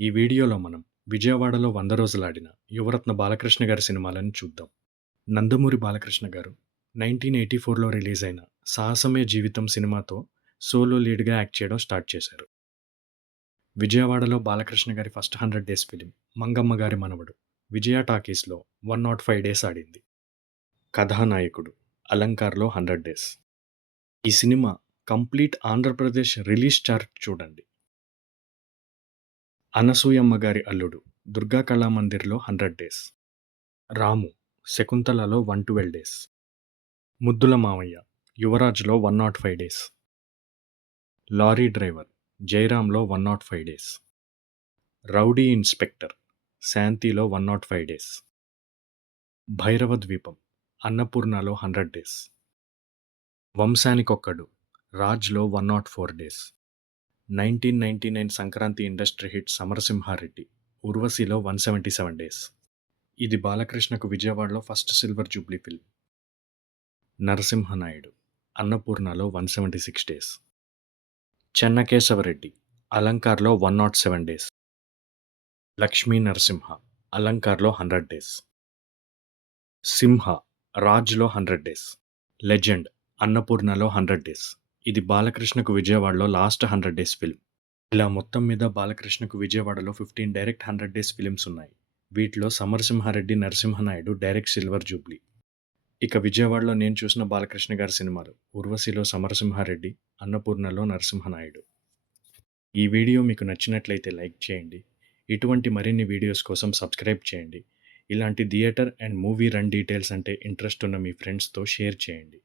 ఈ వీడియోలో మనం విజయవాడలో 100 రోజులాడిన యువరత్న బాలకృష్ణ గారి సినిమాలను చూద్దాం. నందమూరి బాలకృష్ణ గారు 1984లో రిలీజ్ అయిన 'సాహసమే జీవితం' సినిమాతో సోలో లీడ్‌గా యాక్ట్ చేయడం స్టార్ట్ చేశారు. విజయవాడలో బాలకృష్ణ గారి ఫస్ట్ 100 డేస్ ఫిల్మ్ 'మంగమ్మ గారి మనవడు' విజయ టాకీస్‌లో 105 డేస్ ఆడింది. కథానాయకుడు 'అలంకార్‌లో 100 డేస్'. ఈ సినిమా కంప్లీట్ ఆంధ్రప్రదేశ్ రిలీజ్ చార్ట్ చూడండి. 'అనసూయమ్మ గారి అల్లుడు' దుర్గా కళామందిర్‌లో 100 డేస్. 'రాము' శకుంతలలో 112 డేస్. 'ముద్దుల మామయ్య' యువరాజ్‌లో 105 డేస్. 'లారీ డ్రైవర్' జయరాంలో 105 డేస్. 'రౌడీ ఇన్స్‌పెక్టర్' శాంతిలో 105 డేస్. 'భైరవ ద్వీపం' అన్నపూర్ణలో 100 డేస్. 'వంశానికొక్కడు' రాజ్‌లో 104 days. 1999 Sankranti industry hit 'Samarasimha Reddy' ఉర్వశిలో 177 డేస్. ఇది బాలకృష్ణకు విజయవాడలో first silver jubilee film. 'Narasimha Naidu' అన్నపూర్ణలో 176 డేస్. 'చెన్నకేశవరెడ్డి' అలంకార్‌లో 107 డేస్. 'లక్ష్మీ నరసింహ' అలంకార్‌లో 100 డేస్. 'సింహ' రాజ్‌లో 100 డేస్. 'లెజెండ్' అన్నపూర్ణలో 100 డేస్. ఇది బాలకృష్ణకు విజయవాడలో లాస్ట్ 100 డేస్ ఫిల్మ్. ఇలా మొత్తం మీద బాలకృష్ణకు విజయవాడలో 15 డైరెక్ట్ 100 డేస్ ఫిల్మ్స్ ఉన్నాయి. వీటిలో 'Samarasimha Reddy', 'Narasimha Naidu' direct silver jubilee. ఇక విజయవాడలో నేను చూసిన బాలకృష్ణ గారి సినిమాలు 'ఉర్వశిలో సమరసింహారెడ్డి', 'అన్నపూర్ణలో నరసింహనాయుడు'. ఈ వీడియో మీకు నచ్చినట్లయితే లైక్ చేయండి. ఇటువంటి మరిన్ని వీడియోస్ కోసం సబ్స్క్రైబ్ చేయండి. ఇలాంటి theatre and movie run details అంటే ఇంట్రెస్ట్ ఉన్న మీ ఫ్రెండ్స్తో షేర్ చేయండి.